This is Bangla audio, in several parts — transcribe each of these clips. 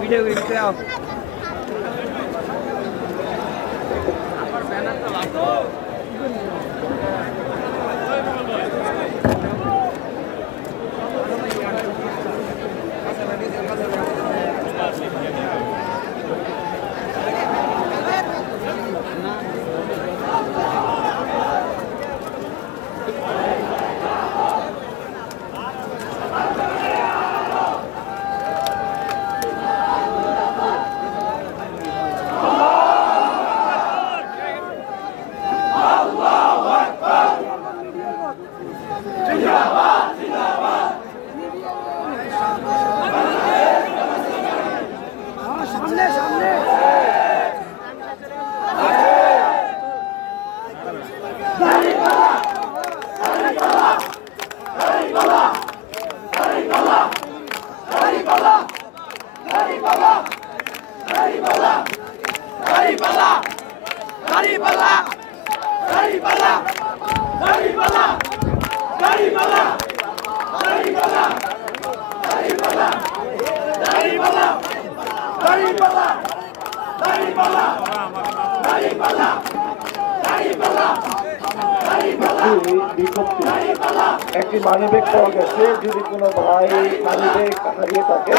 ভিডিও করে দিতে আও একটি মানিব্যাগ পাওয়া গেছে। যদি কোনো ভাই মানিব্যাগ হারিয়ে থাকে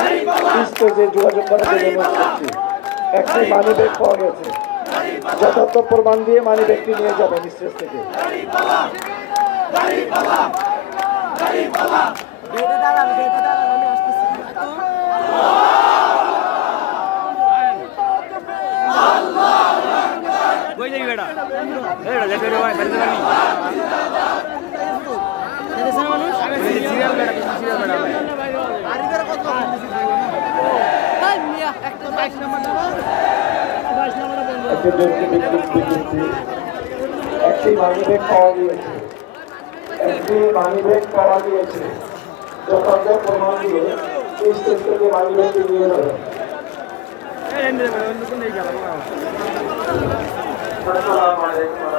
স্টেজে যোগাযোগ করার জন্য অনুরোধ করছি। একটি মানিব্যাগ পাওয়া গেছে, যথার্থ প্রমাণ দিয়ে মানিব্যাগটি নিয়ে যাবেন স্টেজ থেকে। একটি মানিব্যাগ পাওয়া গিয়েছে, একটি মানিব্যাগ পাওয়া গিয়েছে, যথার্থ প্রমাণ দিয়ে স্টেজ থেকে মানিব্যাগটি নিয়ে যাবেন। আসসালামু আলাইকুম।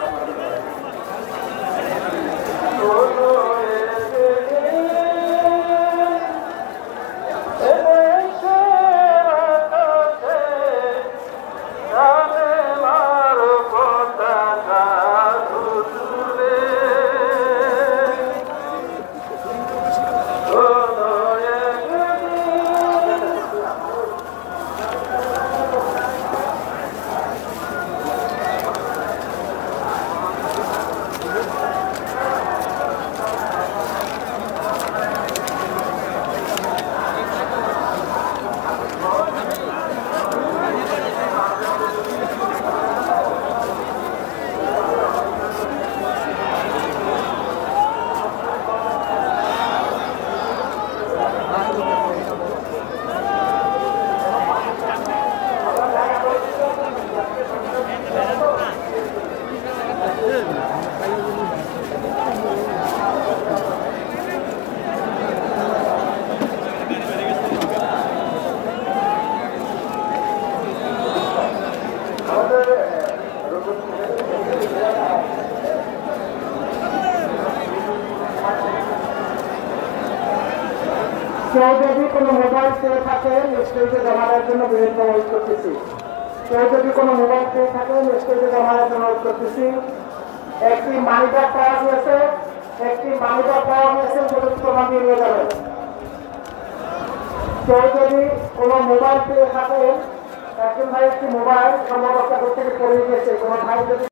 কেউ যদি কোনো মোবাইল পেয়ে থাকেন স্টেজে জমানোর জন্য বিভিন্ন অনুরোধ করতেছি। কেউ যদি কোনো মোবাইল পেয়ে থাকেন স্টেজে জমানোর জন্য অনুরোধ করতেছি। একটি মানিব্যাগ পাওয়া গিয়েছে, একটি মানিব্যাগ পাওয়া গিয়েছে, যদি প্রমাণ দিয়ে নিয়ে যাবেন। কেউ যদি কোনো মোবাইল পেয়ে থাকেন, একজন ভাই একটি মোবাইল সম্ভবত থেকে পড়ে গিয়েছে, কোনো ভাই যদি